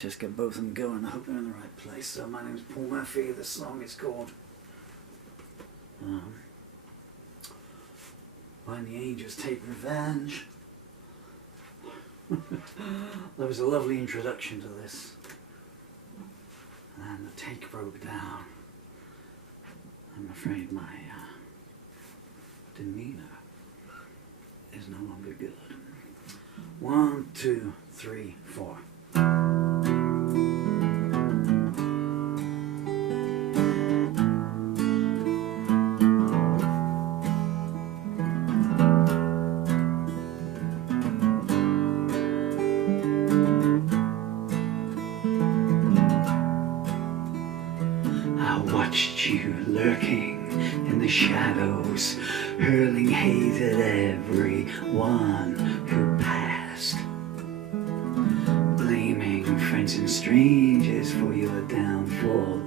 Just get both of them going. I hope they're in the right place. So my name is Paul Murphy. This song is called When the Angels Take Revenge. There was a lovely introduction to this, and the take broke down. I'm afraid my demeanor is no longer good. 1, 2, 3, 4. I watched you lurking in the shadows, hurling hate at everyone who passed, blaming friends and strangers for your downfall,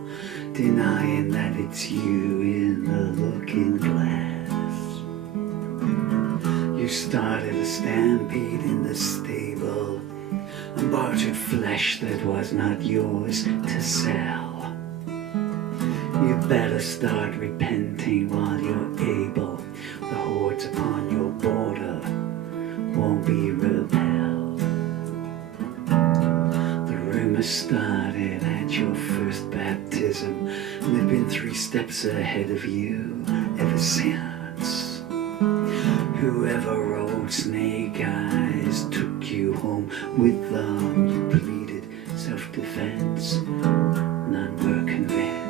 denying that it's you in the looking glass. You started a stampede in the stable and bartered flesh that was not yours to sell. You better start repenting while you're able. The hordes upon your border won't be repelled. The rumors started at your first baptism, and they've been 3 steps ahead of you ever since. Whoever rode Snake Eyes took you home with them. You pleaded self-defense, none were convinced.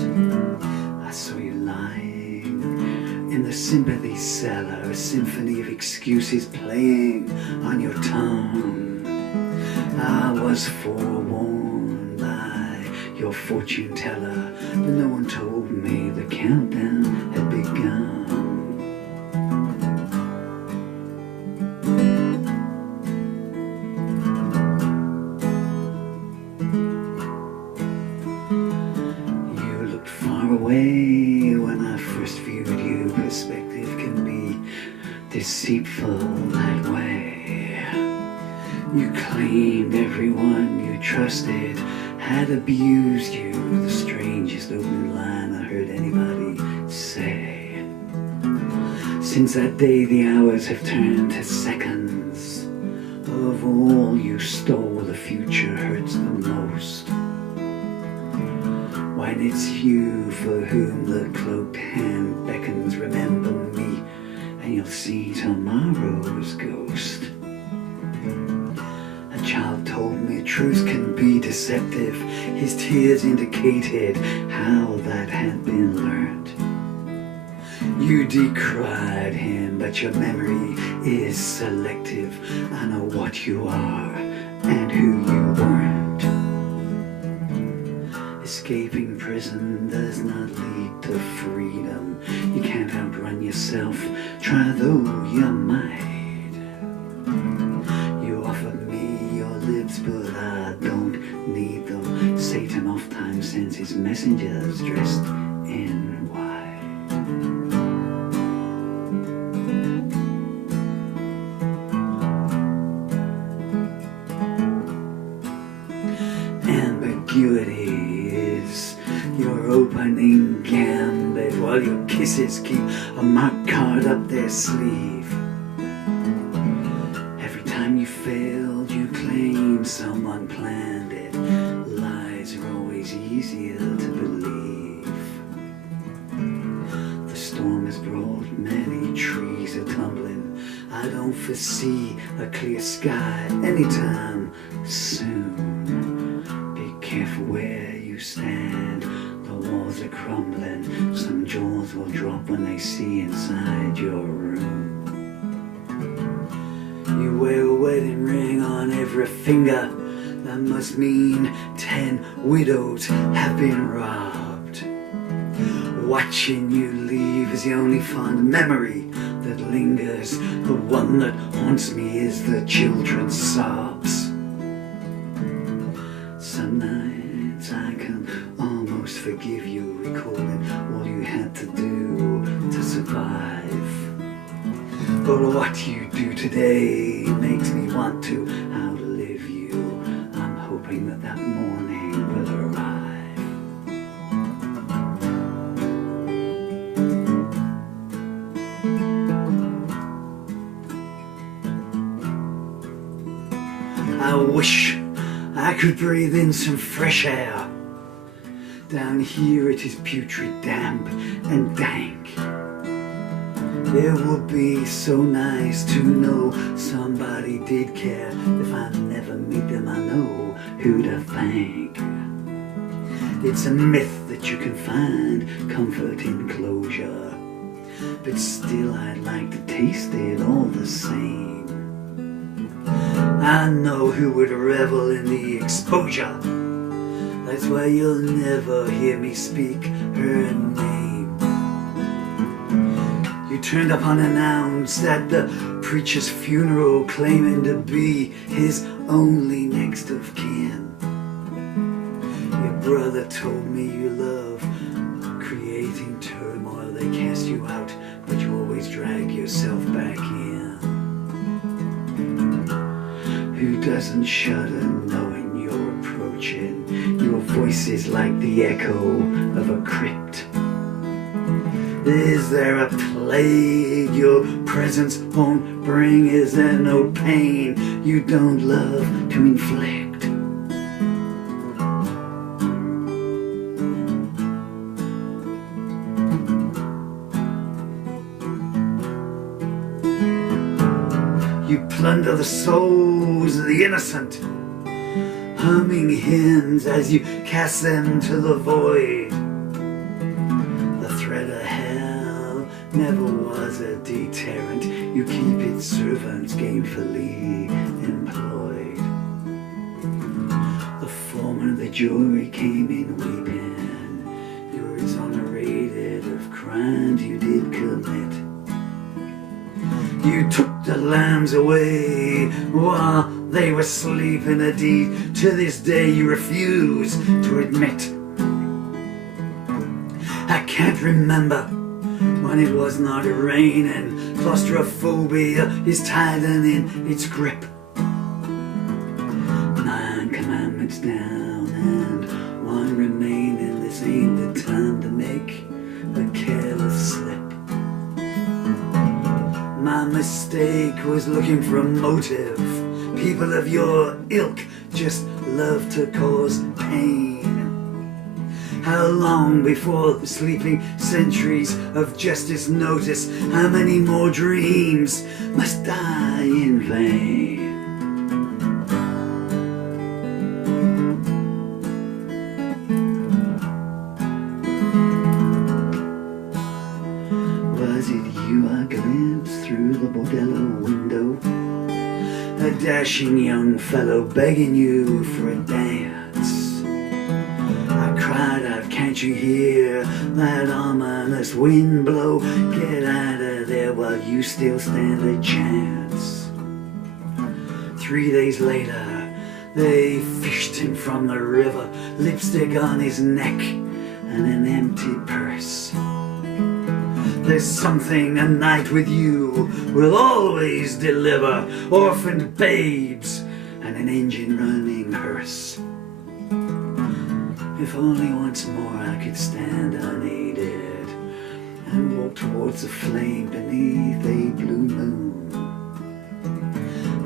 I saw you lying in the sympathy cellar, a symphony of excuses playing on your tongue. I was forewarned by your fortune teller, but no one told me the countdown had begun. Away when I first viewed you. Perspective can be deceitful that way. You claimed everyone you trusted had abused you, the strangest open line I heard anybody say. Since that day the hours have turned to seconds. Of all you stole, the future hurts the most. When it's you for whom the cloaked hand beckons, remember me and you'll see tomorrow's ghost. A child told me truth can be deceptive. His tears indicated how that had been learnt. You decried him, but your memory is selective. I know what you are and who you weren't. Escaping prison does not lead to freedom. You can't outrun yourself, try though you might. You offered me your lips, but I don't need them. Satan oft-times sends his messengers dressed in white. Ambiguity is your opening gambit, while your kisses keep a marked card up their sleeve. Every time you failed, you claim someone planned it. Lies are always easier to believe. The storm has brought many trees are tumbling. I don't foresee a clear sky anytime soon. Careful where you stand, the walls are crumbling. Some jaws will drop when they see inside your room. You wear a wedding ring on every finger. That must mean 10 widows have been robbed. Watching you leave is the only fond memory that lingers. The one that haunts me is the children's sobs. Some nights I can almost forgive you, recalling all you had to do to survive. But what you do today makes me want to outlive you. I'm hoping that but that morning will arrive. I wish I could breathe in some fresh air. Down here it is putrid, damp and dank. It would be so nice to know somebody did care. If I never meet them, I know who to thank. It's a myth that you can find comfort in closure, but still I'd like to taste it all the same. I know who would revel in the exposure. That's why you'll never hear me speak her name. You turned up unannounced at the preacher's funeral, claiming to be his only next of kin. Your brother told me you love creating turmoil. They cast you out, but you always drag yourself back in. Who doesn't shudder knowing you're approaching? Your voice is like the echo of a crypt. Is there a plague your presence won't bring? Is there no pain you don't love to inflict? You plunder the souls of the innocent, humming hymns as you cast them to the void. The threat of hell never was a deterrent. You keep its servants gainfully employed. The foreman of the jury came in weeping. You're exonerated of crimes you did commit. You took the lambs away while they were sleeping, a deed to this day you refuse to admit. I can't remember when it was not raining. Claustrophobia is tightening its grip. 9 commandments down and 1 remaining. This ain't the time to make a careless slip. My mistake was looking for a motive. People of your ilk just love to cause pain. How long before the sleeping centuries of justice notice? How many more dreams must die in vain? Was it you I glimpsed through the bordello window? A dashing young fellow begging you for a dance. I cried out, can't you hear that ominous wind blow? Get out of there while you still stand a chance. 3 days later, they fished him from the river, lipstick on his neck and an empty purse. There's something a night with you will always deliver, orphaned babes and an engine-running hearse. If only once more I could stand unaided and walk towards the flame beneath a blue moon.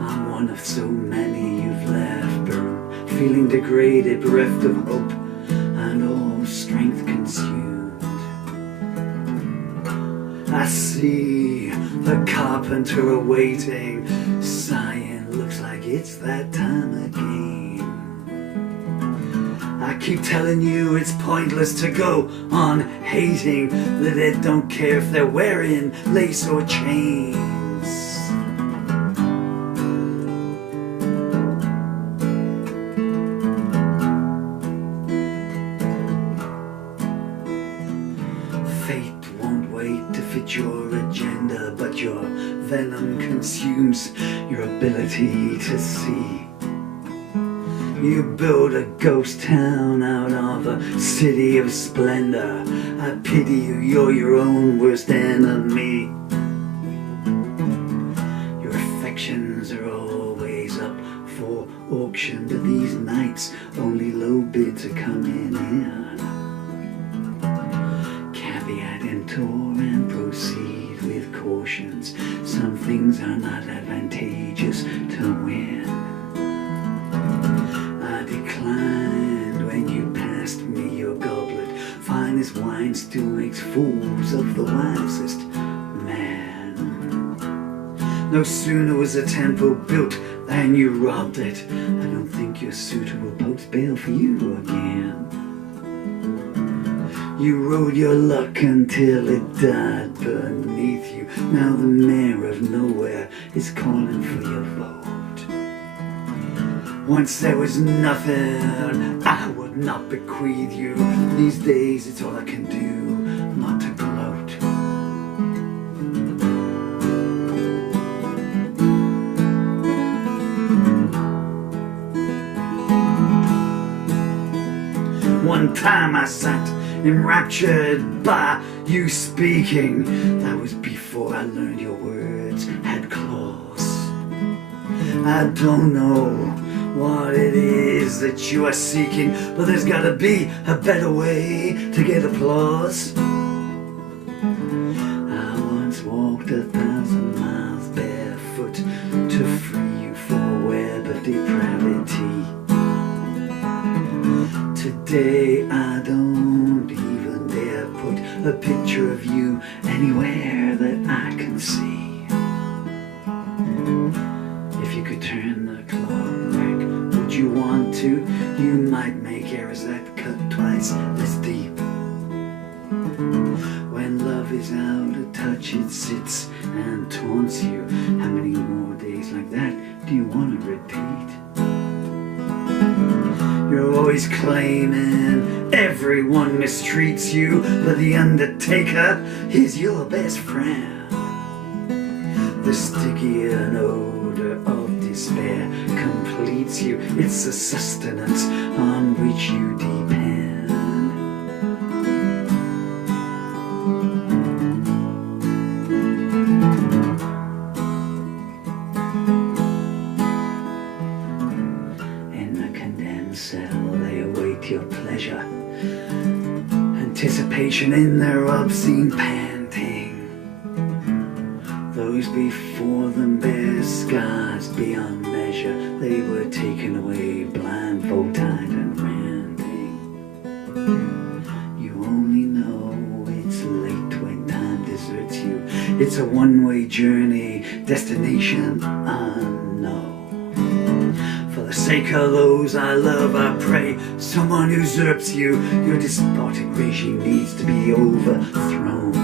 I'm one of so many you've left burn, feeling degraded, bereft of hope and all strength consumed. I see the carpenter awaiting, sighing, looks like it's that time again. I keep telling you it's pointless to go on hating, that they don't care if they're wearing lace or chains. Fate won't wait to fit your agenda, but your venom consumes your ability to see. You build a ghost town out of a city of splendor. I pity you, you're your own worst enemy. Your affections are always up for auction. auction, but these nights only low bids are coming in. Caveat emptor and proceed with cautions. Some things are not advantageous to win. I declined when you passed me your goblet. Finest wine still makes fools of the wisest man. No sooner was a temple built than you robbed it. I don't think your suitor will post bail for you again. You rode your luck until it died beneath you. Now the mayor of nowhere is calling for your vote. Once there was nothing I would not bequeath you. These days it's all I can do not to gloat. One time I sat enraptured by you speaking. That was before I learned your words had claws. I don't know what it is that you are seeking, but there's gotta be a better way to get applause. I once walked 1,000 miles barefoot to free you from a web of depravity. Today I don't even dare put a picture of you anywhere that I can see. If you could turn the clock back, would you want to? You might make errors that cut twice as deep. When love is out of touch, it sits and taunts you. How many more days like that do you want to repeat? You're always claiming everyone mistreats you, but the undertaker is your best friend. The sticky and odor of despair completes you. It's the sustenance on which you depend. Cell, they await your pleasure, anticipation in their obscene panting. Those before them bear scars beyond measure. They were taken away blindfold, tied and ranting. You only know it's late when time deserts you. It's a one-way journey, destination unknown. For the sake of those I love, I pray someone usurps you. Your despotic regime needs to be overthrown.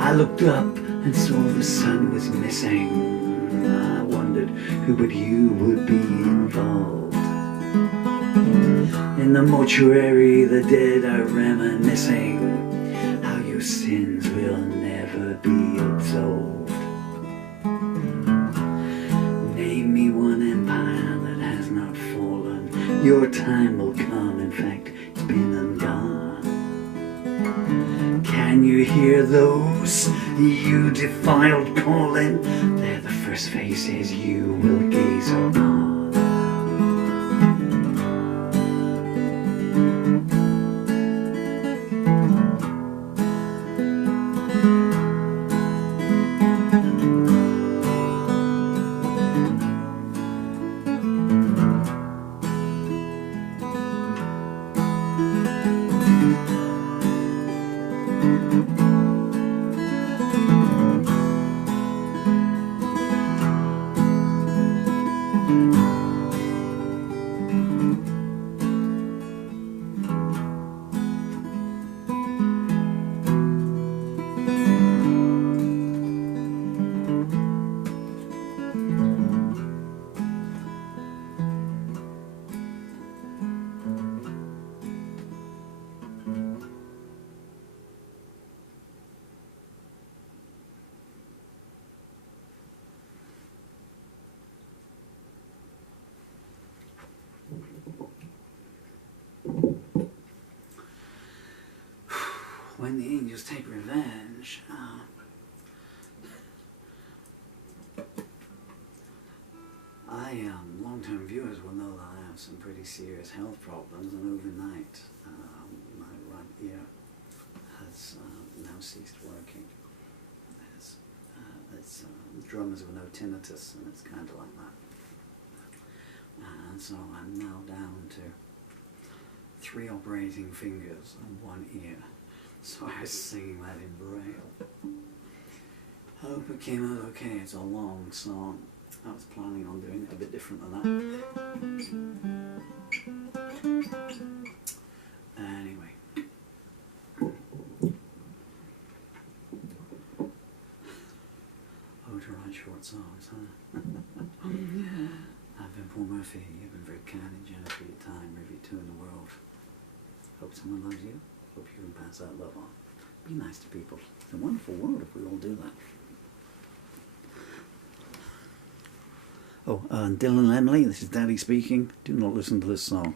I looked up and saw the sun was missing. I wondered who but you would be involved. In the mortuary the dead are reminiscing how your sins will never be absolved. Your time will come, in fact, it's been undone. Can you hear those you defiled calling? They're the first faces you will gaze upon. When the angels take revenge, I long-term viewers will know that I have some pretty serious health problems, and overnight my right ear has now ceased working. It's drummers with no tinnitus, and it's kind of like that. And so I'm now down to 3 operating fingers and 1 ear. So I was singing that in Braille. Hope it came out okay. It's a long song. I was planning on doing it a bit different than that. Anyway. Oh, to write short songs, huh? I've been Paul Murphy. You've been very kind and generous for your time, every two in the world. Hope someone loves you. Hope you can pass that love on. Be nice to people. It's a wonderful world if we all do that. Oh, Dylan and Emily, this is Daddy speaking. Do not listen to this song.